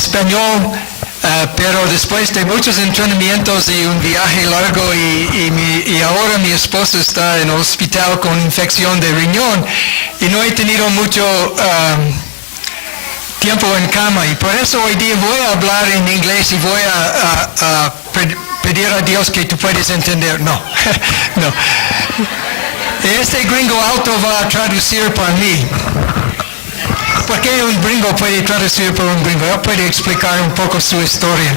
español, pero después de muchos entrenamientos y un viaje largo y ahora mi esposa está en el hospital con infección de riñón y no he tenido mucho tiempo en cama y por eso hoy día voy a hablar en inglés y voy a pedir a Dios que tú puedas entender. No, no. Este gringo alto va a traducir para mí. ¿Por qué un gringo puede traducir por un gringo? Él puede explicar un poco su historia.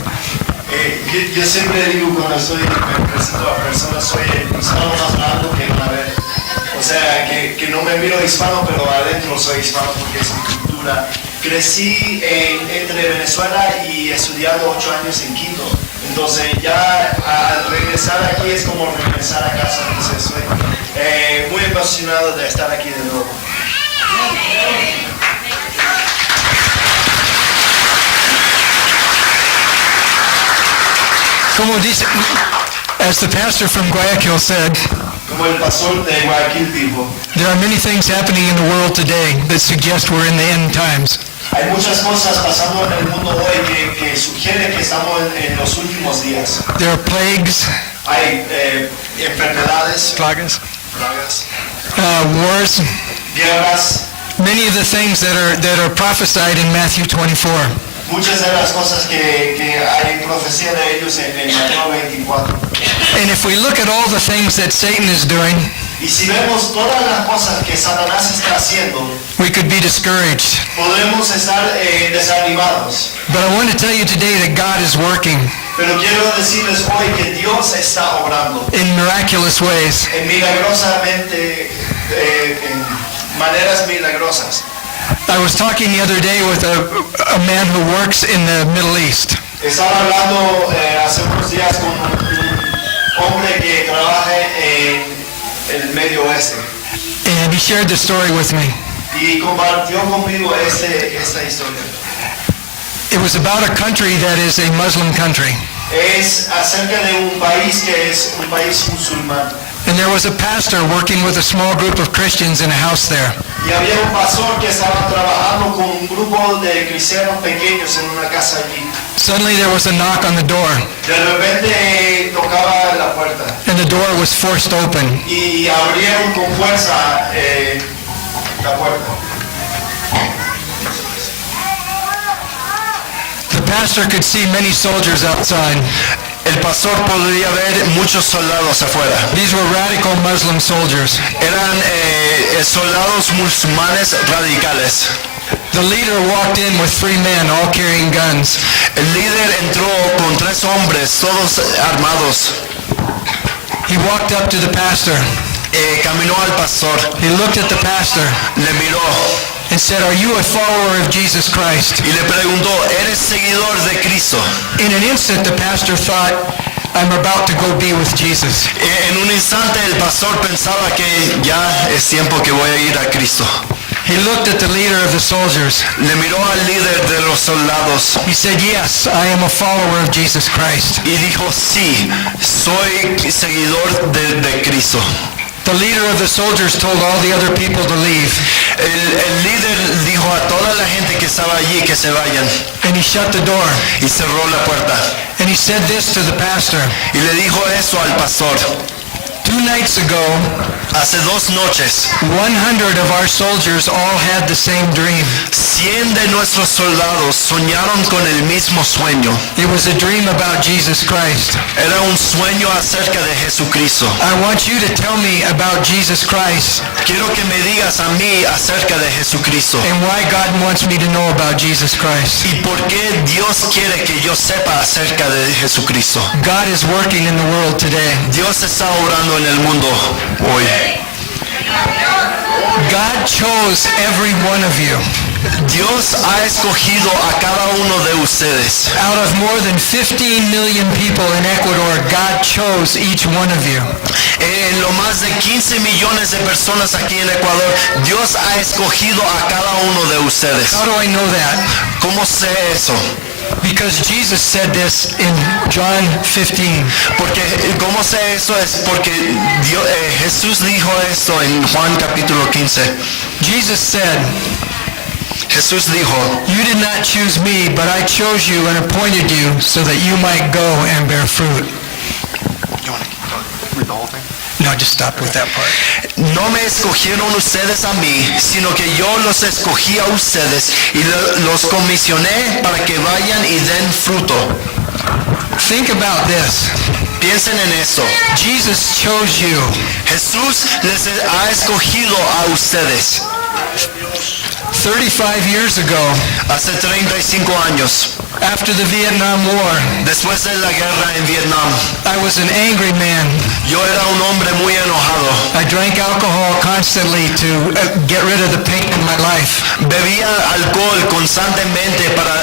Yo siempre digo cuando me presento a personas, soy el hispano más blanco que van a ver. O sea, que no me miro hispano, pero adentro soy hispano porque es mi cultura. Crecí entre Venezuela y he estudiado 8 años en Quito. Entonces ya al regresar aquí es como regresar a casa. Entonces soy muy emocionado de estar aquí de nuevo. Como dice, as the pastor from Guayaquil said, Como el pastor de Guayaquil dijo, there are many things happening in the world today that suggest we're in the end times. hay muchas cosas pasando en el mundo hoy que sugieren que estamos en los últimos días. There are plagues, Hay enfermedades, plagas, plagas, wars, guerras, many of the things that are prophesied in Matthew 24. muchas de las cosas que hay profecía de ellos en Mateo 24. And if we look at all the things that Satan is doing, Y si vemos todas las cosas que Satanás está haciendo, we could be discouraged. podemos estar desanimados. But I want to tell you today that God is working Pero quiero decirles hoy que Dios está obrando in miraculous ways. milagrosamente, en maneras milagrosas. I was talking the other day with a man who works in the Middle East. Estaba hablando hace unos días con un hombre que trabaja en el Medio Oeste And he shared the story with me. y compartió conmigo esta historia. It was about a country that is a Muslim country. Es acerca de un país que es un país musulmán. And there was a pastor working with a small group of Christians in a house there. Y había un pastor que estaba trabajando con un grupo de cristianos pequeños en una casa allí. Suddenly there was a knock on the door, De repente tocaba la puerta and the door was forced open. y abrieron con fuerza la puerta. The pastor could see many soldiers outside. El pastor podría ver muchos soldados afuera. These were radical Muslim soldiers. Eran soldados musulmanes radicales. The leader walked in with 3 men, all carrying guns. El líder entró con 3 hombres, todos armados. He walked up to the pastor. Caminó al pastor, He looked at the pastor le miró and said, "Are you a follower of Jesus Christ?" y le preguntó, ¿eres seguidor de Cristo? In an instant, the pastor thought, "I'm about to go be with Jesus." En un instante el pastor pensaba que ya es tiempo que voy a ir a Cristo. He looked at the leader of the soldiers. Le miró al líder de los soldados He said, "Yes, I am a follower of Jesus Christ." y dijo, sí, soy seguidor de Cristo. The leader of the soldiers told all the other people to leave, El líder dijo a toda la gente que estaba allí que se vayan and he shut the door. y cerró la puerta. And he said this to the pastor, Y le dijo eso al pastor. 2 nights ago, Hace 2 noches, 100 of our soldiers all had the same dream. 100 de nuestros soldados soñaron con el mismo sueño. It was a dream about Jesus Christ. Era un sueño acerca de Jesucristo. I want you to tell me about Jesus Christ Quiero que me digas a mí acerca de Jesucristo. and why God wants me to know about Jesus Christ. ¿Y por qué Dios quiere que yo sepa acerca de Jesucristo? God is working in the world today. Dios está obrando en el mundo hoy. God chose every one of you. Dios ha escogido a cada uno de ustedes. Out of more than 15 million people in Ecuador, God chose each one of you. En lo más de 15 millones de personas aquí en Ecuador, Dios ha escogido a cada uno de ustedes. How do I know that? ¿Cómo sé eso? Because Jesus said this in John 15. Porque ¿cómo sé eso? Es porque Jesús dijo esto en Juan capítulo 15. Jesus said, Jesús dijo, You did not choose me, but I chose you and appointed you so that you might go and bear fruit. No, just stop with that part. no me escogieron ustedes a mí, sino que yo los escogí a ustedes y los comisioné para que vayan y den fruto. Think about this. Piensen en esto. Jesus chose you. Jesús les ha escogido a ustedes. 35 years ago, Hace 35 años, after the Vietnam War, después de la guerra en Vietnam, I was an angry man. yo era un hombre muy enojado. I drank alcohol constantly to get rid of the pain in my life. Bebía alcohol constantemente para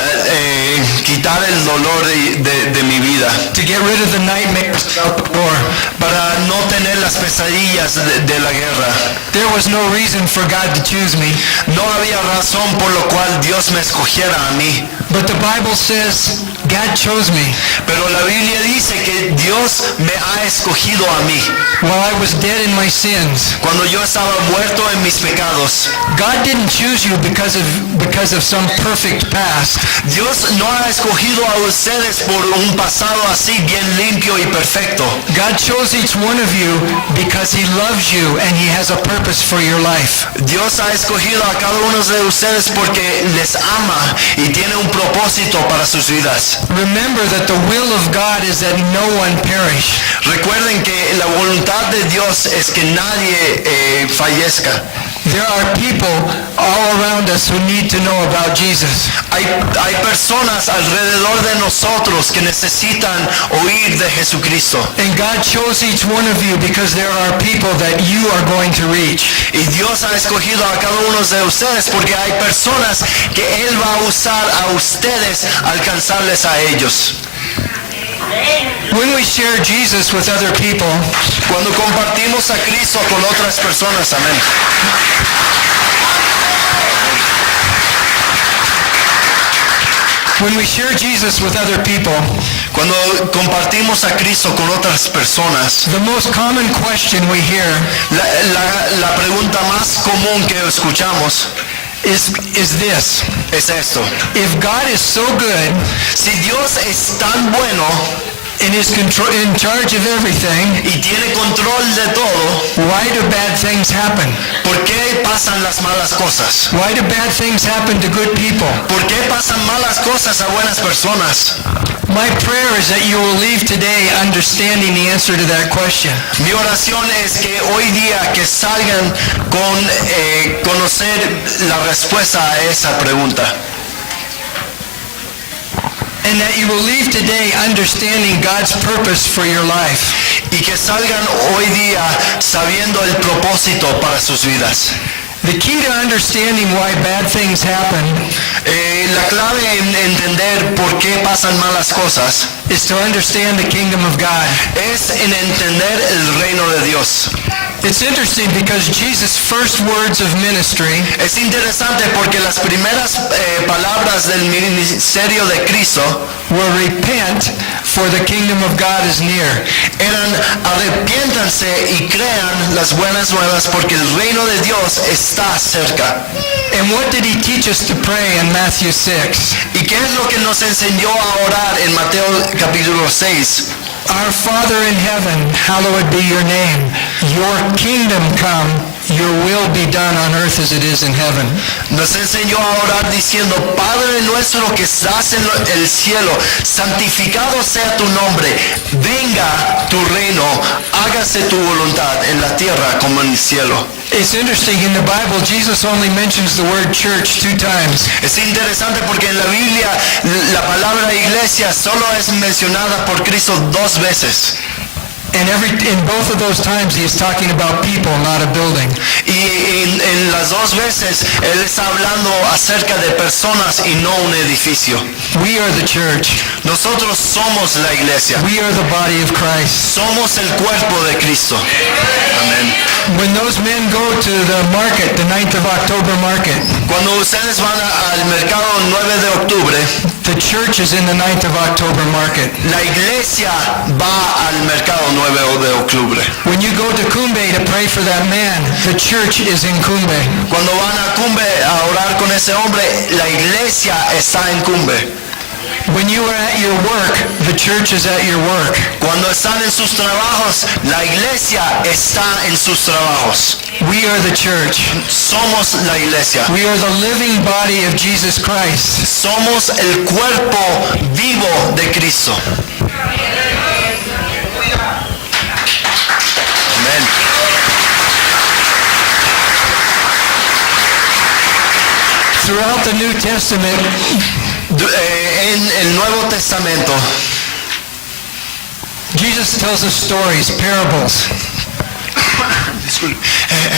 quitar el dolor de mi vida, To get rid of the nightmares about the war. para no tener las pesadillas de la guerra. There was no reason for God to choose me. No había razón por lo cual Dios me escogiera a mí. But the Bible says God chose me Pero la Biblia dice que Dios me ha escogido a mí. while I was dead in my sins. Cuando yo estaba muerto en mis pecados. God didn't choose you because of some perfect past. Dios no ha escogido a ustedes por un pasado así bien limpio y perfecto. God chose each one of you because He loves you and He has a purpose for your life. Dios ha escogido a cada uno de ustedes porque les ama y tiene un propósito para sus vidas. Remember that the will of God is that no one perish. Recuerden que la voluntad de Dios es que nadie fallezca. There are people all around us who need to know about Jesus. Hay personas alrededor de nosotros que necesitan oír de Jesucristo. And God chose each one of you because there are people that you are going to reach. Y Dios ha escogido a cada uno de ustedes porque hay personas que Él va a usar a ustedes alcanzarles a ellos. When we share Jesus with other people, Cuando compartimos a Cristo con otras personas, amén. when we share Jesus with other people, Cuando compartimos a Cristo con otras personas, the most common question we hear la pregunta más común que escuchamos is this. es esto. If God is so good Si Dios es tan bueno and is in charge of everything, y tiene control de todo, why do bad things happen? ¿por qué pasan las malas cosas? Why do bad things happen to good people? ¿Por qué pasan malas cosas a buenas personas? My prayer is that you will leave today understanding the answer to that question. Mi oración es que hoy día que salgan con conocer la respuesta a esa pregunta. And that you will leave today understanding God's purpose for your life. Y que salgan hoy día sabiendo el propósito para sus vidas. The key to understanding why bad things happen La clave en entender por qué pasan malas cosas is to understand the kingdom of God. es en entender el reino de Dios. It's interesting because Jesus' first words of ministry Es interesante porque las primeras palabras del ministerio de Cristo were repent, for the kingdom of God is near. eran arrepiéntanse y crean las buenas nuevas porque el reino de Dios está cerca. And what did he teach us to pray in Matthew 6? ¿Y qué es lo que nos enseñó a orar en Mateo capítulo 6? Our Father in heaven, hallowed be your name. Your kingdom come, your will be done on earth as it is in heaven. Nos enseñó a orar diciendo, Padre nuestro que estás en el cielo, santificado sea tu nombre, venga tu reino, hágase tu voluntad en la tierra como en el cielo. It's interesting, in the Bible, Jesus only mentions the word church 2 times. Es interesante porque en la Biblia la palabra iglesia solo es mencionada por Cristo 2 veces. And in both of those times, he is talking about people, not a building. Y en las 2 veces Él está hablando acerca de personas y no un edificio. We are the church. Nosotros somos la iglesia. We are the body of Christ. Somos el cuerpo de Cristo. Amén. When those men go to the market, the 9th of October market, Cuando ustedes van al mercado 9 de octubre, the church is in the 9th of October market. la iglesia va al mercado 9 de octubre. When you go to Cumbe to pray for that man, the church is in Cumbe. Cuando van a Cumbe a orar con ese hombre, la iglesia está en Cumbe. When you are at your work, the church is at your work. Cuando están en sus trabajos, la iglesia está en sus trabajos. We are the church. Somos la iglesia. We are the living body of Jesus Christ. Somos el cuerpo vivo de Cristo. Amén. Throughout the New Testament, En el Nuevo Testamento, Jesus tells us stories, parables.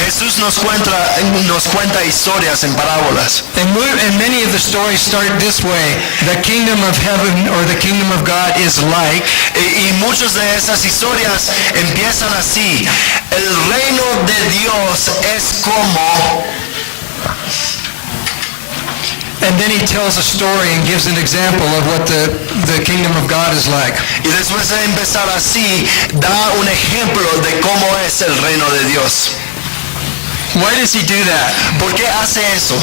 Jesús nos cuenta historias en parábolas. And many of the stories start this way. The kingdom of heaven or the kingdom of God is like. Y muchas de esas historias empiezan así. El reino de Dios es como... And then he tells a story and gives an example of what the kingdom of God is like. Y después de empezar así, da un ejemplo de cómo es el reino de Dios. Why does he do that? ¿Por qué hace eso?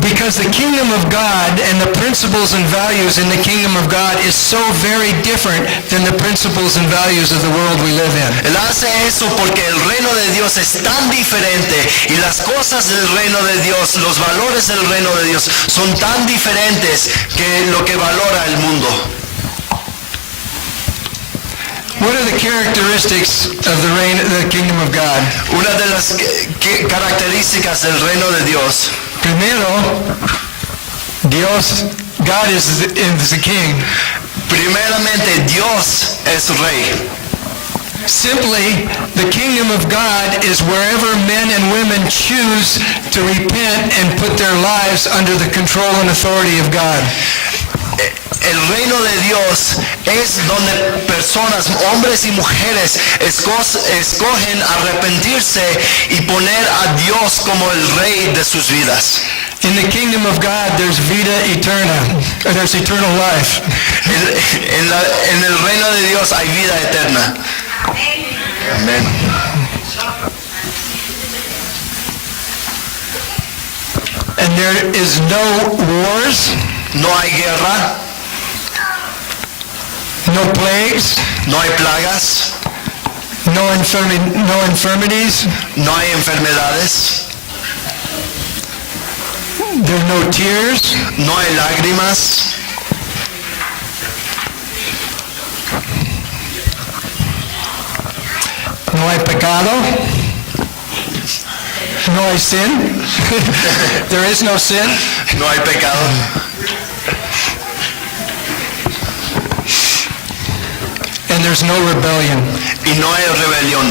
Because the kingdom of God and the principles and values in the kingdom of God is so very different than the principles and values of the world we live in. Él hace eso porque el reino de Dios es tan diferente y las cosas del reino de Dios, los valores del reino de Dios son tan diferentes que lo que valora el mundo. What are the characteristics of the kingdom of God? Una de las características del reino de Dios. Primero, God is the king. Primeramente, Dios es rey. Simply, the kingdom of God is wherever men and women choose to repent and put their lives under the control and authority of God. El reino de Dios es donde personas, hombres y mujeres, escogen arrepentirse y poner a Dios como el rey de sus vidas. In the kingdom of God, there's vida eterna. There's eternal life. En el reino de Dios hay vida eterna. Amén. And there is no wars, No hay guerra, no plagues, no hay plagas, no infirmities, no hay enfermedades, there are no tears, no hay lágrimas, no hay pecado, no hay sin. There is no sin. no hay pecado. And there's no rebellion. Y no hay rebelión.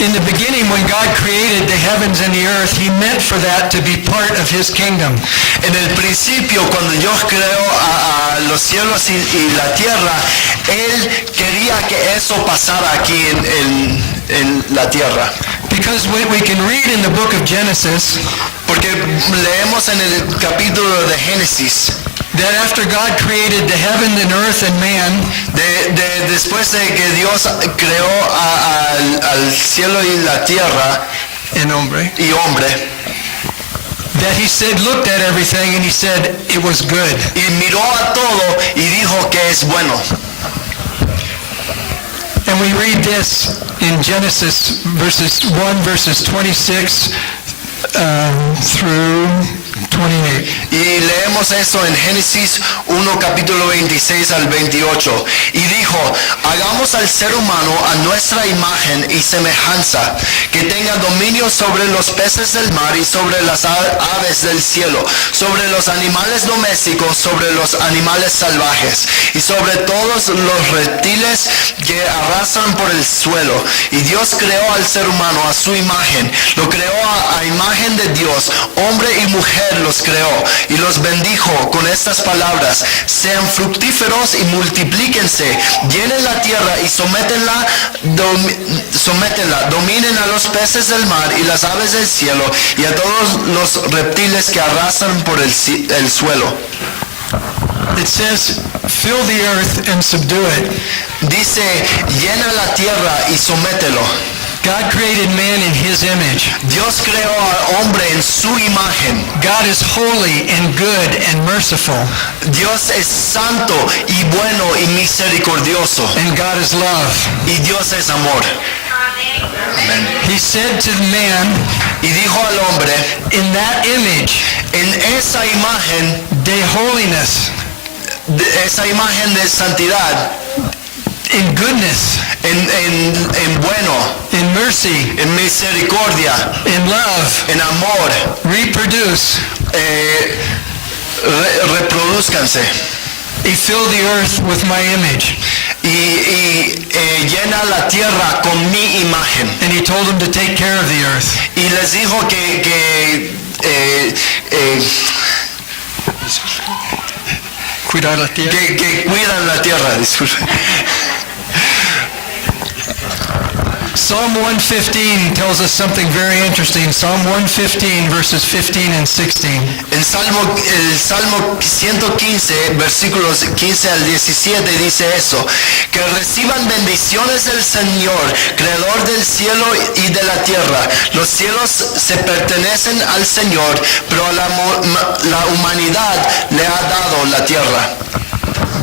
In the beginning, when God created the heavens and the earth, he meant for that to be part of his kingdom. En el principio, cuando Dios creó a los cielos y la tierra, Él quería que eso pasara aquí en la tierra. Because we can read in the book of Genesis Porque leemos en el capítulo de Génesis that after God created the heaven and earth and man, después de que Dios creó al cielo y la tierra and hombre, y hombre, that he said, looked at everything and he said it was good. y miró a todo y dijo que es bueno. And we read this in Genesis verses 26 through 28. Y leemos eso en Génesis 1, capítulo 26 al 28. Y dijo, hagamos al ser humano a nuestra imagen y semejanza, que tenga dominio sobre los peces del mar y sobre las aves del cielo, sobre los animales domésticos, sobre los animales salvajes y sobre todos los reptiles que arrastran por el suelo. Y Dios creó al ser humano a su imagen, lo creó a imagen de Dios, hombre y mujer los creó y los bendijo con estas palabras: sean fructíferos y multiplíquense, llenen la tierra y sométenla, dominen a los peces del mar y las aves del cielo y a todos los reptiles que arrasan por el suelo. It says, fill the earth and subdue it. Dice, llena la tierra y somételo. God created man in his image. Dios creó al hombre en su imagen. God is holy and good and merciful. Dios es santo y bueno y misericordioso. And God is love. Y Dios es amor. Amén. He said to man, Y dijo al hombre, in that image, en esa imagen, de holiness, esa imagen de santidad, in goodness, en bueno, in mercy, en misericordia, in love, en amor, reproduce. reproduzcanse. He filled the earth with my image. Llena la tierra con mi imagen. And he told him to take care of the earth. Y les dijo Cuidar la tierra. que cuidan la tierra, disculpe. Psalm 115 tells us something very interesting. Psalm 115 verses 15 and 16. El Salmo 115, versículos 15 al 17 dice eso: que reciban bendiciones del Señor, creador del cielo y de la tierra. Los cielos se pertenecen al Señor, pero a la humanidad le ha dado la tierra.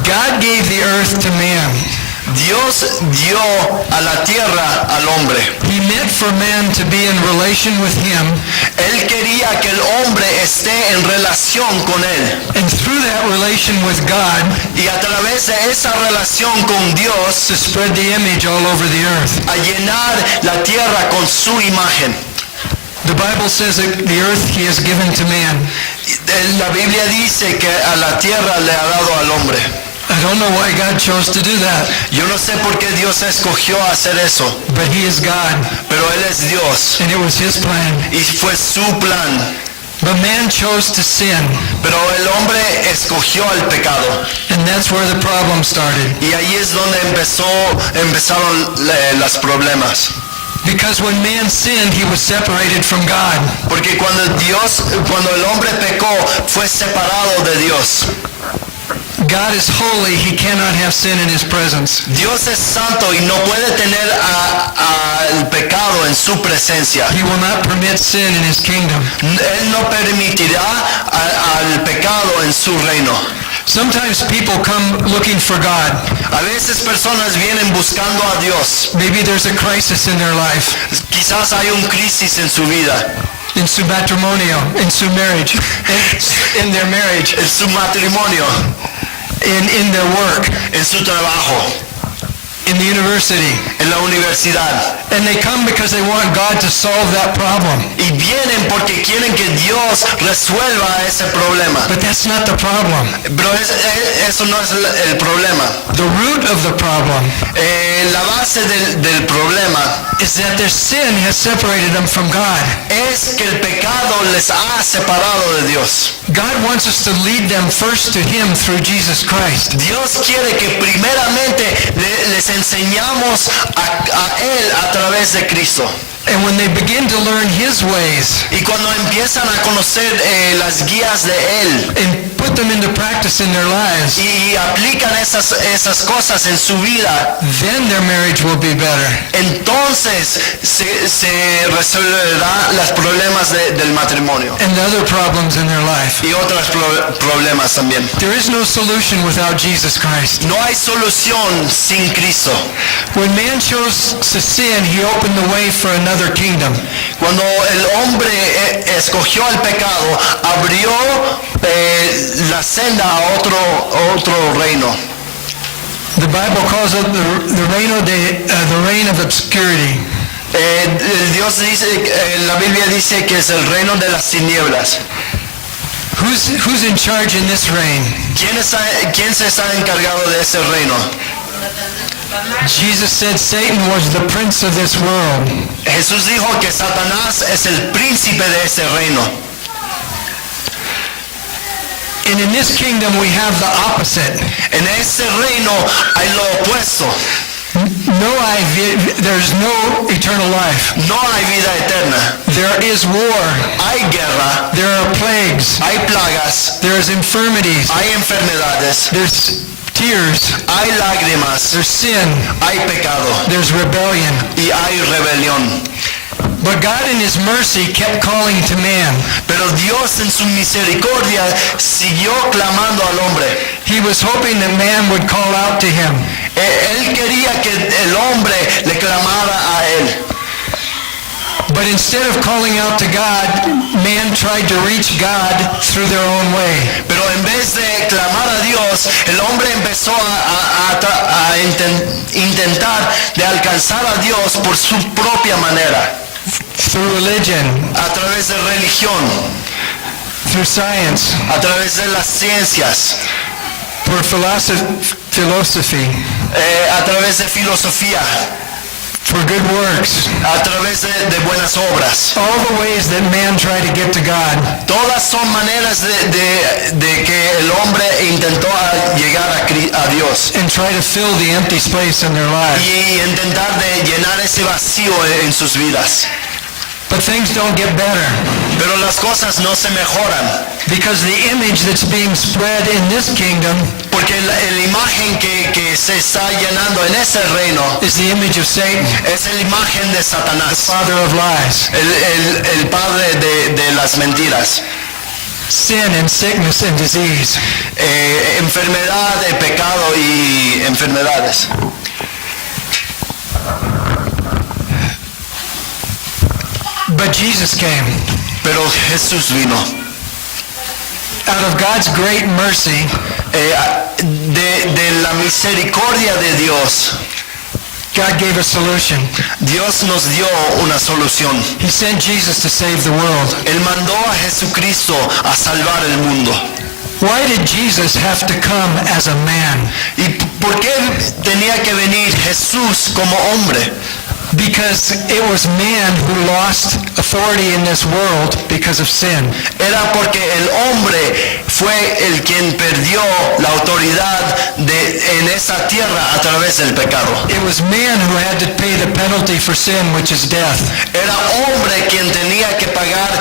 God gave the earth to man. Dios dio a la tierra al hombre. He meant for man to be in relation with him. Él quería que el hombre esté en relación con él. And through that relation with God, Y a través de esa relación con Dios, to spread the image all over the earth. a llenar la tierra con su imagen. The Bible says that the earth he has given to man. La Biblia dice que a la tierra le ha dado al hombre. I don't know why God chose to do that, Yo no sé por qué Dios escogió hacer eso, but he is God, pero Él es Dios and it was his plan. y fue su plan. But man chose to sin, Pero el hombre escogió el pecado and that's where the problem started. y ahí es donde empezaron los problemas. Because when man sinned, he was separated from God. Porque cuando el hombre pecó, fue separado de Dios. God is holy, he cannot have sin in his presence. Dios es santo y no puede tener al pecado en su presencia. He will not permit sin in his kingdom. Él no permitirá al pecado en su reino. Sometimes people come looking for God. A veces personas vienen buscando a Dios. Maybe there's a crisis in their life, Quizás hay un crisis en su vida, in su matrimonio, in su marriage, in their marriage, en su matrimonio, in their work, en su trabajo, in the university. en la universidad. And they come because they want God to solve that problem. Y vienen porque quieren que Dios resuelva ese problema. But that's not the problem. Pero eso no es el problema. The root of the problem La base del problema is that their sin has separated them from God. es que el pecado les ha separado de Dios. God wants us to lead them first to him through Jesus Christ. Dios quiere que primeramente les enseñamos a Él a través de Cristo. And when they begin to learn his ways Y cuando empiezan a conocer las guías de Él and put them into practice in their lives, y aplican esas cosas en su vida, then their marriage will be better. entonces se resolverán los problemas del matrimonio And other problems in their life. y otros problemas también. There is no solution without Jesus Christ. No hay solución sin Cristo. When man chose to sin, he opened the way for another kingdom. Cuando el hombre escogió el pecado, abrió la senda a otro reino. The Bible calls it the reign of obscurity. Dios dice, la Biblia dice que es el reino de las tinieblas. Who's in charge in this reign? ¿Quién se está encargado de ese reino? Jesus said Satan was the prince of this world. Jesús dijo que Satanás es el príncipe de ese reino. And in this kingdom we have the opposite. En ese reino hay lo opuesto. There's no eternal life. No hay vida eterna. There is war. Hay guerra, There are plagues. hay plagas, There's infirmities. hay enfermedades, There's tears. hay lágrimas, There's sin. hay pecado There's rebellion. y hay rebelión. But God in His mercy kept calling to man. Pero Dios en su misericordia siguió clamando al hombre. He was hoping that man would call out to Him. Él quería que el hombre le clamara a él. But instead of calling out to God, man tried to reach God through their own way. Pero en vez de clamar a Dios, el hombre empezó a intentar de alcanzar a Dios por su propia manera. Through religion, A través de religión, through science, a través de las ciencias, for philosophy, a través de filosofía, for good works. a través de buenas obras. All the ways that man tried to get to God. Todas son maneras de que el hombre intentó llegar a Dios And try to fill the empty space in their lives. y intentar de llenar ese vacío en sus vidas. But things don't get better Pero las cosas no se mejoran because the image that's being spread in this kingdom porque la imagen que se está llenando en ese reino is the image of Satan, es la imagen de Satanás, father of lies. el padre de las mentiras. Sin and sickness and disease. Enfermedad, pecado y enfermedades. But Jesus came. Pero Jesús vino. Out of God's great mercy, De la misericordia de Dios, God gave a solution. Dios nos dio una solución. He sent Jesus to save the world. Él mandó a Jesucristo a salvar el mundo. Why did Jesus have to come as a man? ¿Y por qué tenía que venir Jesús como hombre? Because it was man who lost authority in this world because of sin. Era porque el hombre fue el quien perdió la autoridad en esa tierra a través del pecado. It was man who had to pay the penalty for sin, which is death. Era hombre quien tenía que pagar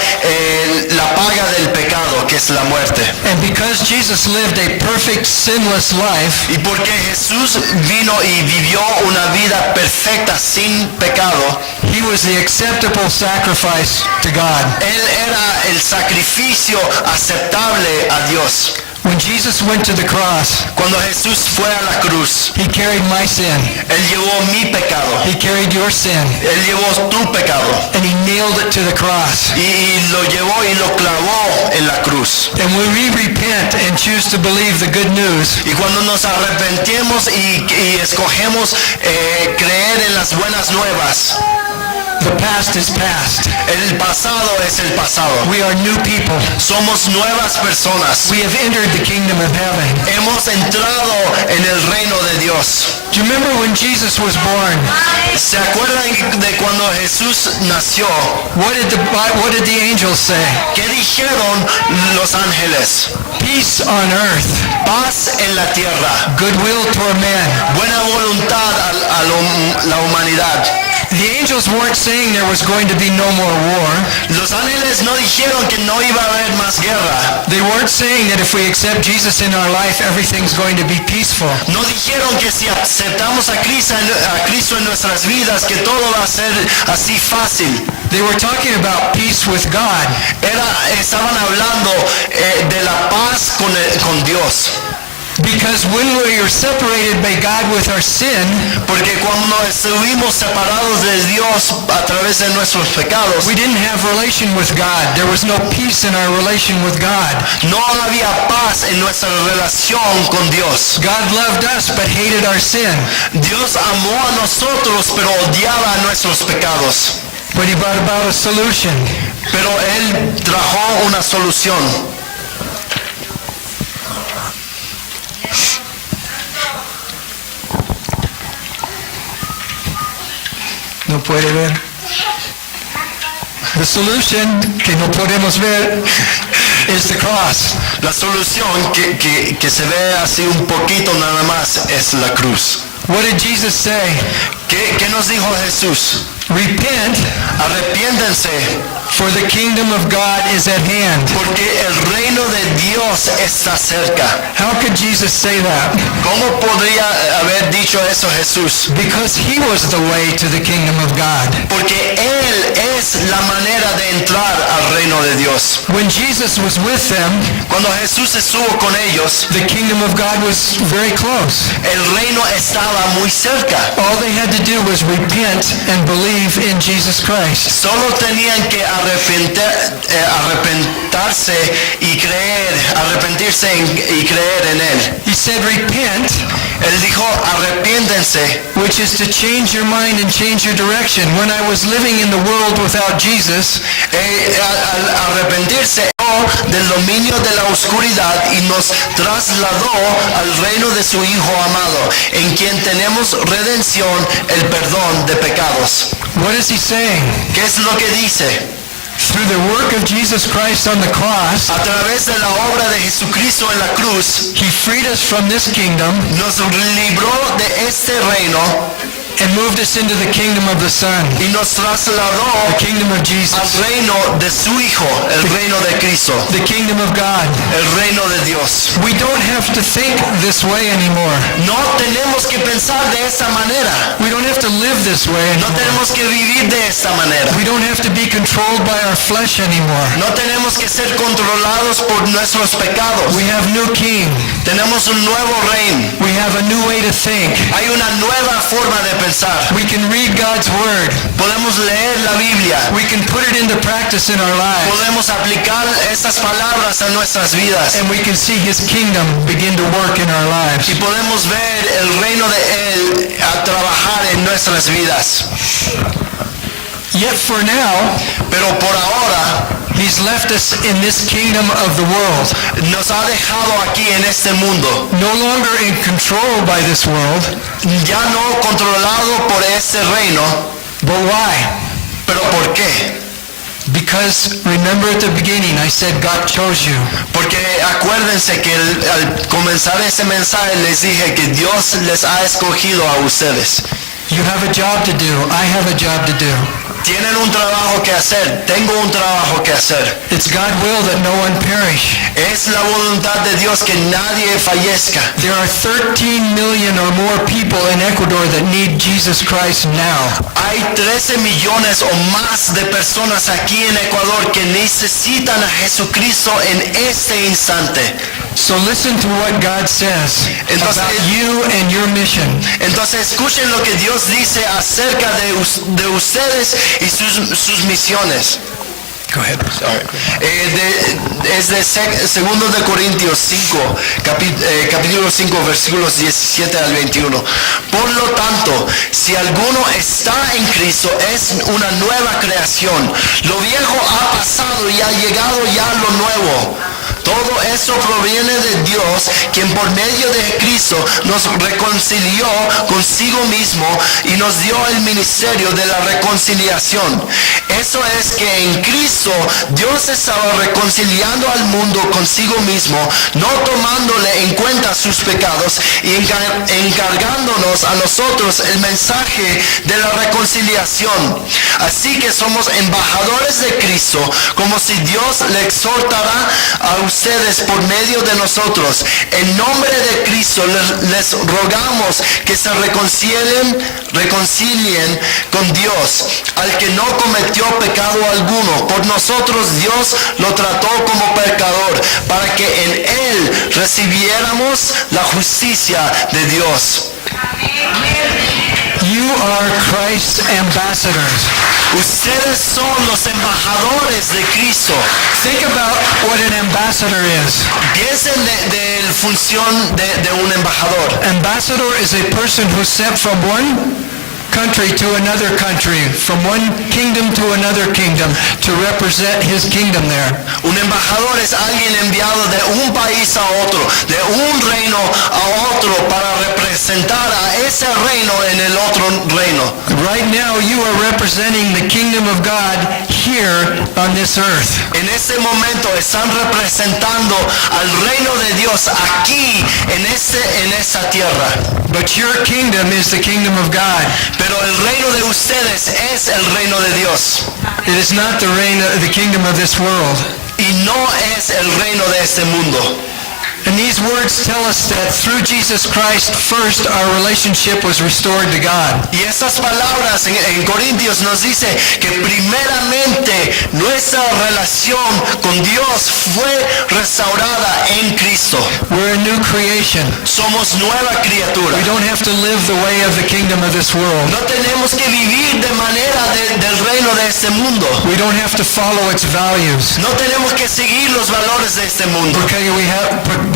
la paga del pecado, que es la muerte. And because Jesus lived a perfect, sinless life, Y porque Jesús vino y vivió una vida perfecta sin pecado, he was the acceptable sacrifice to God. Él era el sacrificio aceptable a Dios. When Jesus went to the cross, Cuando Jesús fue a la cruz, he carried my sin. Él llevó mi pecado, He carried your sin. Él llevó tu pecado And he nailed it to the cross. y lo llevó y lo clavó en la cruz. And when we repent and choose to believe the good news, Y cuando nos arrepentimos y escogemos creer en las buenas nuevas, the past is past. el pasado es el pasado. We are new people. Somos nuevas personas. We have entered the kingdom of heaven. Hemos entrado en el reino de Dios. Do you remember when Jesus was born? ¿Se acuerdan de cuando Jesús nació? What did the angels say? ¿Qué dijeron los ángeles? Peace on earth, Paz en la tierra, goodwill toward men. buena voluntad a la humanidad. The angels weren't saying there was going to be no more war. Los ángeles no dijeron que no iba a haber más guerra. They weren't saying that if we accept Jesus in our life, everything's going to be peaceful. No dijeron que si aceptamos a Cristo en nuestras vidas, que todo va a ser así fácil. They were talking about peace with God. Estaban hablando de la paz con Dios. Because when we are separated by God with our sin, Porque cuando estuvimos separados de Dios a través de nuestros pecados, we didn't have relation with God. There was no peace in our relation with God. no había paz en nuestra relación con Dios. God loved us but hated our sin. Dios amó a nosotros, pero odiaba a nuestros pecados. But he brought about a solution. Pero Él trajo una solución. No puede ver. The solution que no podemos ver is the cross. La solución que se ve así un poquito nada más es la cruz. What did Jesus say? ¿Qué nos dijo Jesús? Repent, Arrepiéntense, for the kingdom of God is at hand. porque el reino de Dios está cerca. How could Jesus say that? ¿Cómo podría haber dicho eso Jesús? Because he was the way to the kingdom of God. Porque Él es la manera de entrar al reino de Dios. When Jesus was with them, Cuando Jesús estuvo con ellos, the kingdom of God was very close. el reino estaba muy cerca. All they had to do was repent and believe in Jesus Christ. Solo tenían que arrepentirse y creer en Él. He said, repent, Él dijo, arrepiéntense, which is to change your mind and change your direction. When I was living in the world without Jesus, al arrepentirse del dominio de la oscuridad y nos trasladó al reino de su Hijo amado, en quien tenemos redención, el perdón de pecados. what is he saying? ¿Qué es lo que dice? Through the work of Jesus Christ on the cross, A través de la obra de Jesucristo en la cruz, he freed us from this kingdom nos libró de este reino and moved us into the kingdom of the Son, y nos trasladó the kingdom of al Jesus, reino de su Hijo, el reino de Cristo, the kingdom of God. el reino de Dios. We don't have to think this way anymore. No tenemos que pensar de esta manera. We don't have to live this way No anymore. tenemos que vivir de esta manera. We don't have to be controlled by our flesh anymore. No tenemos que ser controlados por nuestros pecados. We have new king. Tenemos un nuevo reino. We have a new way to think. Hay una nueva forma de pensar. We can read God's word. Podemos leer la Biblia. We can put it into practice in our lives. Podemos aplicar estas palabras a nuestras vidas. And we can see his kingdom begin to work in our lives. Y podemos ver el reino de Él a trabajar en nuestras vidas. Yet for now, Pero por ahora he's left us in this kingdom of the world, nos ha dejado aquí en este mundo. no longer in control by this world. Ya no controlado por este reino. But why? ¿Pero por qué? Because remember at the beginning I said God chose you. Porque acuérdense que al comenzar ese mensaje les dije que Dios les ha escogido a ustedes. You have a job to do. I have a job to do. Tienen un trabajo que hacer, tengo un trabajo que hacer. It's God's will that no one perish. Es la voluntad de Dios que nadie fallezca. There are 13 million or more people in Ecuador that need Jesus Christ now. Hay 13 millones o más de personas aquí en Ecuador que necesitan a Jesucristo en este instante. So listen to what God says Entonces- about you and your mission. Entonces escuchen lo que Dios dice acerca de ustedes y sus misiones. Go ahead. Es de 2 de Corintios 5, capítulo 5, versículos 17 al 21. Por lo tanto, si alguno está en Cristo, es una nueva creación. Lo viejo ha pasado y ha llegado ya lo nuevo. Todo eso proviene de Dios, quien por medio de Cristo nos reconcilió consigo mismo y nos dio el ministerio de la reconciliación. Eso es que en Cristo Dios estaba reconciliando al mundo consigo mismo, no tomándole en cuenta sus pecados y encargándonos a nosotros el mensaje de la reconciliación. Así que somos embajadores de Cristo, como si Dios le exhortara a ustedes por medio de nosotros. En nombre de Cristo les rogamos que se reconcilien con Dios, al que no cometió pecado alguno. Por nosotros Dios lo trató como pecador, para que en él recibiéramos la justicia de Dios. You are Christ's ambassadors. Ustedes son los embajadores de Cristo. Think about what an ambassador is. Piensen de la función de un embajador. Ambassador is a person who's sent from one country to another country, from one kingdom to another kingdom, to represent his kingdom there. Un embajador es alguien enviado de un país a otro, de un reino a otro, para representar representar a ese reino en el otro reino. Right now, you are representing the kingdom of God here on this earth. En este momento están representando al reino de Dios aquí en esa tierra. But your kingdom is the kingdom of God. Pero el reino de ustedes es el reino de Dios. It is not the kingdom of this world. Y no es el reino de este mundo. And these words tell us that through Jesus Christ, first our relationship was restored to God. Y estas palabras en Corintios nos dice que primeramente nuestra relación con Dios fue restaurada en Cristo. We're a new creation. Somos nueva criatura. We don't have to live the way of the kingdom of this world. No tenemos que vivir de manera del reino de este mundo. We don't have to follow its values. No tenemos que seguir los valores de este mundo.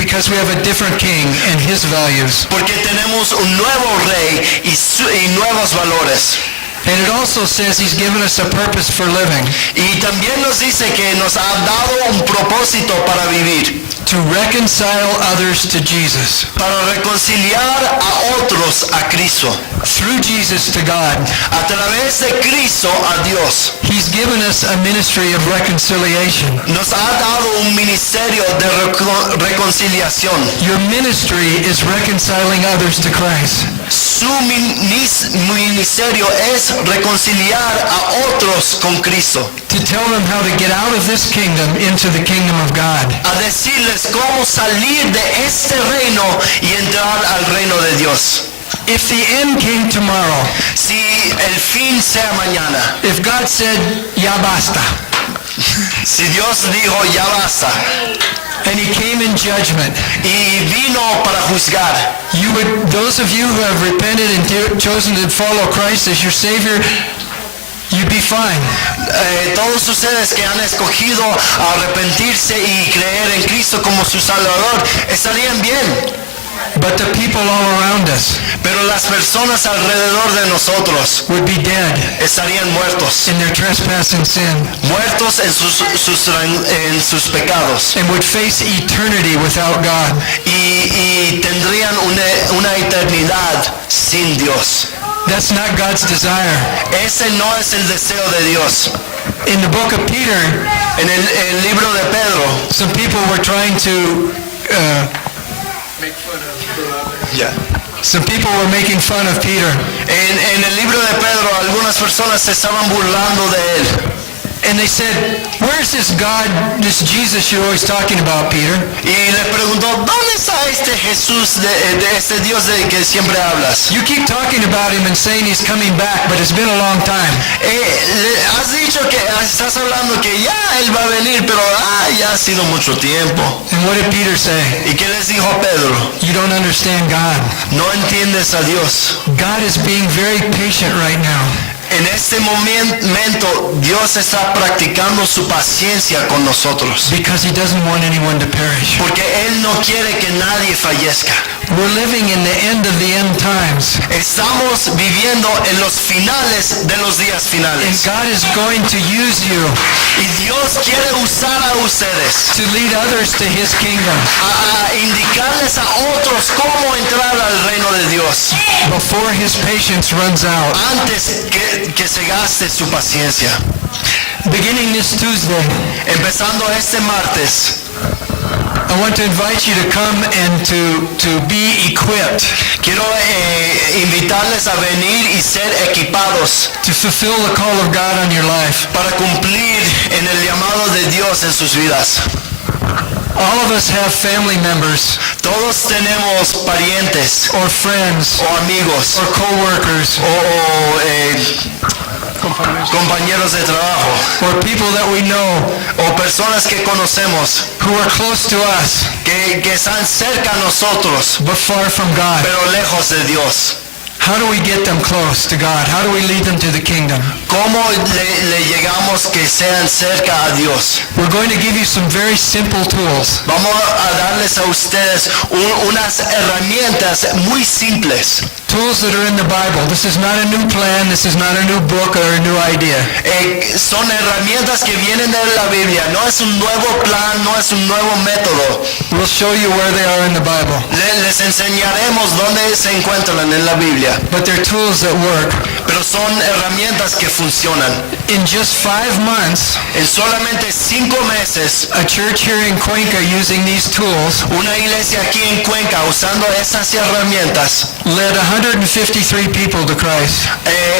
Because we have a different king and his values. Porque tenemos un nuevo rey y nuevos valores. And it also says he's given us a purpose for living. Y también nos dice que nos ha dado un propósito para vivir. To reconcile others to Jesus. Para reconciliar a otros a Cristo. Through Jesus to God. A través de Cristo a Dios. He's given us a ministry of reconciliation. Nos ha dado un ministerio de reconciliación. Your ministry is reconciling others to Christ. Su ministerio es reconciliar a otros con Cristo. To tell them how to get out of this kingdom into the kingdom of God. A decirles cómo salir de este reino y entrar al reino de Dios. If the end came tomorrow, si el fin sea mañana, if God said, ya basta, si Dios dijo ya basta, and he came in judgment, y vino para juzgar, those of you who have repented and chosen to follow Christ as your Savior, you'd be fine. Todos ustedes que han escogido arrepentirse y creer en Cristo como su Salvador, estarían bien. But the people all around us, pero las personas alrededor de nosotros, would be dead, estarían muertos, in their trespass and sin, muertos en sus pecados, and would face eternity without God, y tendrían una eternidad sin Dios. That's not God's desire. Ese no es el deseo de Dios. In the book of Peter, en el libro de Pedro, some people were trying to some people were making fun of Peter. En el libro de Pedro, algunas personas se estaban burlando de él. And they said, where's this God, this Jesus you're always talking about, Peter? Y le preguntó, ¿dónde está este Jesús, de este Dios de que siempre hablas? You keep talking about him and saying he's coming back, but it's been a long time. Has dicho que estás hablando que ya él va a venir, pero ya ha sido mucho tiempo. And what did Peter say? ¿Y qué les dijo Pedro? You don't understand God. No entiendes a Dios. God is being very patient right now. En este momento Dios está practicando su paciencia con nosotros. Because he doesn't want anyone to perish. Porque él no quiere que nadie fallezca. We're living in the end of the end times. Estamos viviendo en los finales de los días finales. And God is going to use you. Y Dios quiere usar a ustedes. To lead others to his kingdom. A indicarles a otros cómo entrar al reino de Dios. Before his patience runs out. Antes que se gaste su paciencia. Beginning this Tuesday, empezando este martes, I want to invite you to come and to be equipped. Quiero invitarles a venir y ser equipados. To fulfill the call of God on your life. Para cumplir en el llamado de Dios en sus vidas. All of us have family members. Todos tenemos parientes. Or friends. O amigos. Or co-workers. Compañeros de trabajo. Or people that we know. O personas que conocemos. Who are close to us. Que están cerca a nosotros. But far from God. Pero lejos de Dios. How do we get them close to God? How do we lead them to the kingdom? ¿Cómo le llegamos que sean cerca a Dios? We're going to give you some very simple tools. Vamos a darles a ustedes unas herramientas muy simples. To tools that are in the Bible. This is not a new plan. This is not a new book or a new idea. Son herramientas que vienen de la Biblia. No es un nuevo plan, no es un nuevo método. We'll show you where they are in the Bible. Les enseñaremos dónde se encuentran en la Biblia. But they're tools that work. Pero son herramientas que funcionan. In just 5 months, En solamente 5 meses, a church here in Cuenca using these tools una iglesia aquí en Cuenca usando esas herramientas led 153 people to Christ.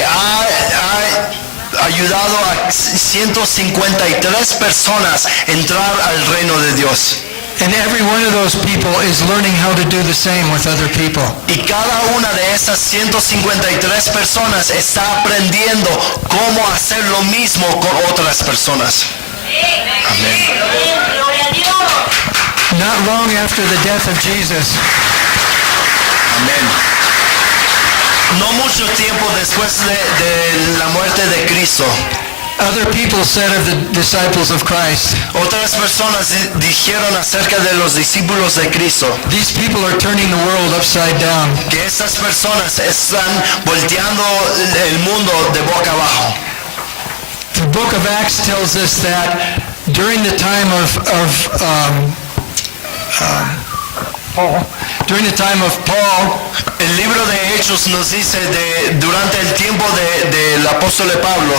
Ha ayudado a 153 personas a entrar al reino de Dios. And every one of those people is learning how to do the same with other people. Y cada una de esas 153 personas está aprendiendo cómo hacer lo mismo con otras personas. Amén. Not long after the death of Jesus, Amén. No mucho tiempo después de la muerte de Cristo, other people said of the disciples of Christ, otras personas dijeron acerca de los discípulos de Cristo these people are turning the world upside down. que estas personas están volteando el mundo de boca abajo. The book of Acts tells us that during the time of Paul, El libro de Hechos nos dice durante el tiempo del apóstol Pablo,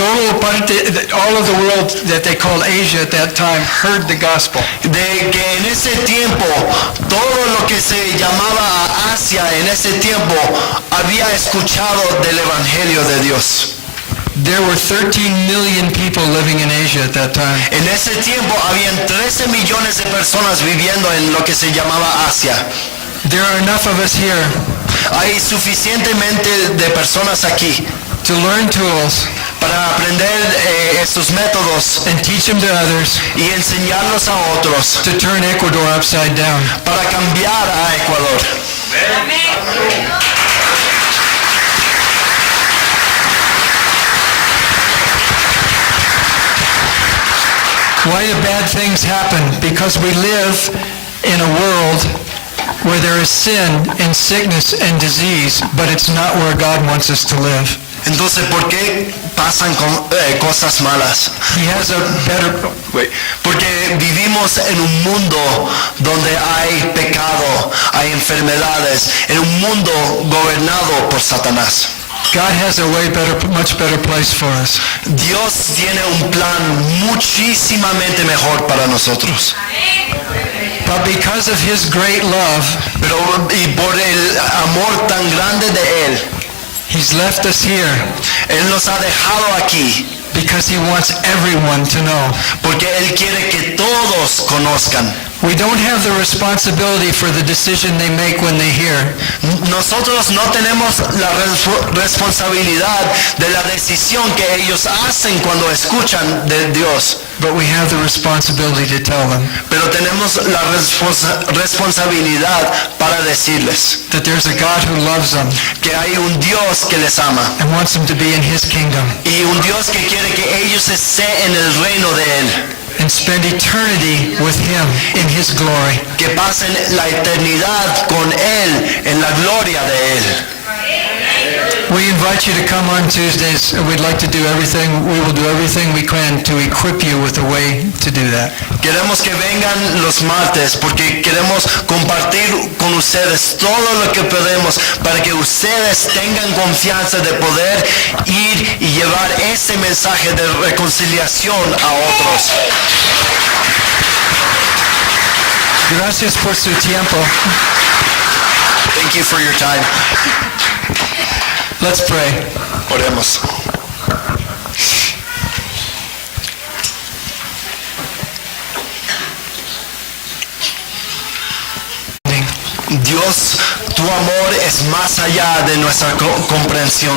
all of the world that they called Asia at that time heard the gospel. de que en ese tiempo todo lo que se llamaba Asia en ese tiempo había escuchado del evangelio de Dios. There were 13 million people living in Asia at that time. En ese tiempo habían 13 millones de personas viviendo en lo que se llamaba Asia. There are enough of us here Hay suficientemente de personas aquí to learn tools para aprender estos métodos and teach them to others y enseñarlos a otros to turn Ecuador upside down. para cambiar a Ecuador. Why do bad things happen? Because we live in a world where there is sin and sickness and disease, but it's not where God wants us to live. Entonces, ¿por qué pasan cosas malas? He has a better... Porque vivimos en un mundo donde hay pecado, hay enfermedades, en un mundo gobernado por Satanás. God has a much better place for us. Dios tiene un plan muchísimamente mejor para nosotros. But because of His great love, Pero y por el amor tan grande de Él, He's left us here Él nos ha dejado aquí because He wants everyone to know. porque Él quiere que todos conozcan. We don't have the responsibility for the decision they make when they hear. Nosotros no tenemos la responsabilidad de la decisión que ellos hacen cuando escuchan de Dios, But we have the responsibility to tell them pero tenemos la responsabilidad para decirles that there's a God who loves them que hay un Dios que les ama and wants them to be in His kingdom y un Dios que quiere que ellos estén en el reino de Él, and spend eternity with Him in His glory. que pasen la eternidad con Él en la gloria de Él. We invite you to come on Tuesdays. We'd like to do everything, we will do everything we can to equip you with a way to do that. Queremos que vengan los martes porque queremos compartir con ustedes todo lo que podemos para que ustedes tengan confianza de poder ir y llevar ese mensaje de reconciliación a otros. Gracias por su tiempo. Thank you for your time. Let's pray. Oremos. Dios, tu amor es más allá de nuestra comprensión.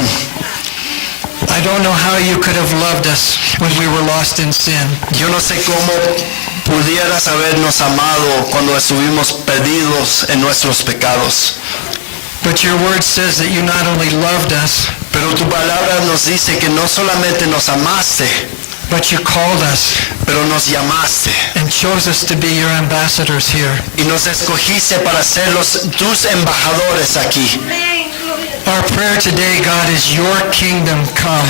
I don't know how you could have loved us when we were lost in sin. Yo no sé cómo pudieras habernos amado cuando estuvimos perdidos en nuestros pecados. But your word says that you not only loved us, Pero tu palabra nos dice que no solamente nos amaste, but you called us pero nos llamaste and chose us to be your ambassadors here. y nos escogiste para ser tus embajadores aquí. Our prayer today, God, is your kingdom come,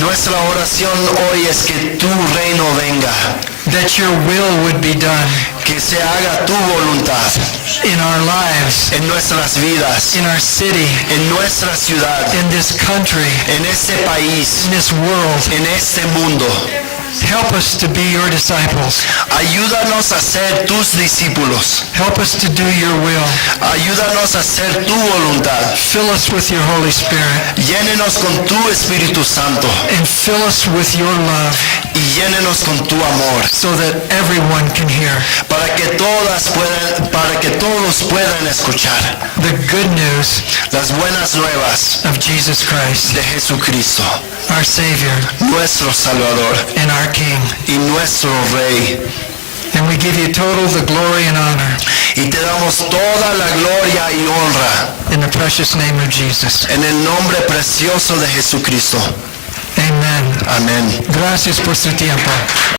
Nuestra oración hoy es que tu reino venga, that your will would be done que se haga tu voluntad in our lives, en nuestras vidas, in our city, en nuestra ciudad, in this country, en este país, in this world. en este mundo. Help us to be your disciples. Ayúdanos a ser tus discípulos. Help us to do your will. Ayúdanos a hacer tu voluntad. Fill us with your Holy Spirit Llénenos con tu Espíritu Santo and fill us with your love y llénenos con tu amor so that everyone can hear para que todos puedan escuchar the good news las buenas nuevas of Jesus Christ, de Jesucristo, our Savior nuestro Salvador and our King. y nuestro Rey. And we give you total the glory and honor Y te damos toda la gloria y honra in the precious name of Jesus. en el nombre precioso de Jesucristo. Amen. Amén. Gracias por su tiempo.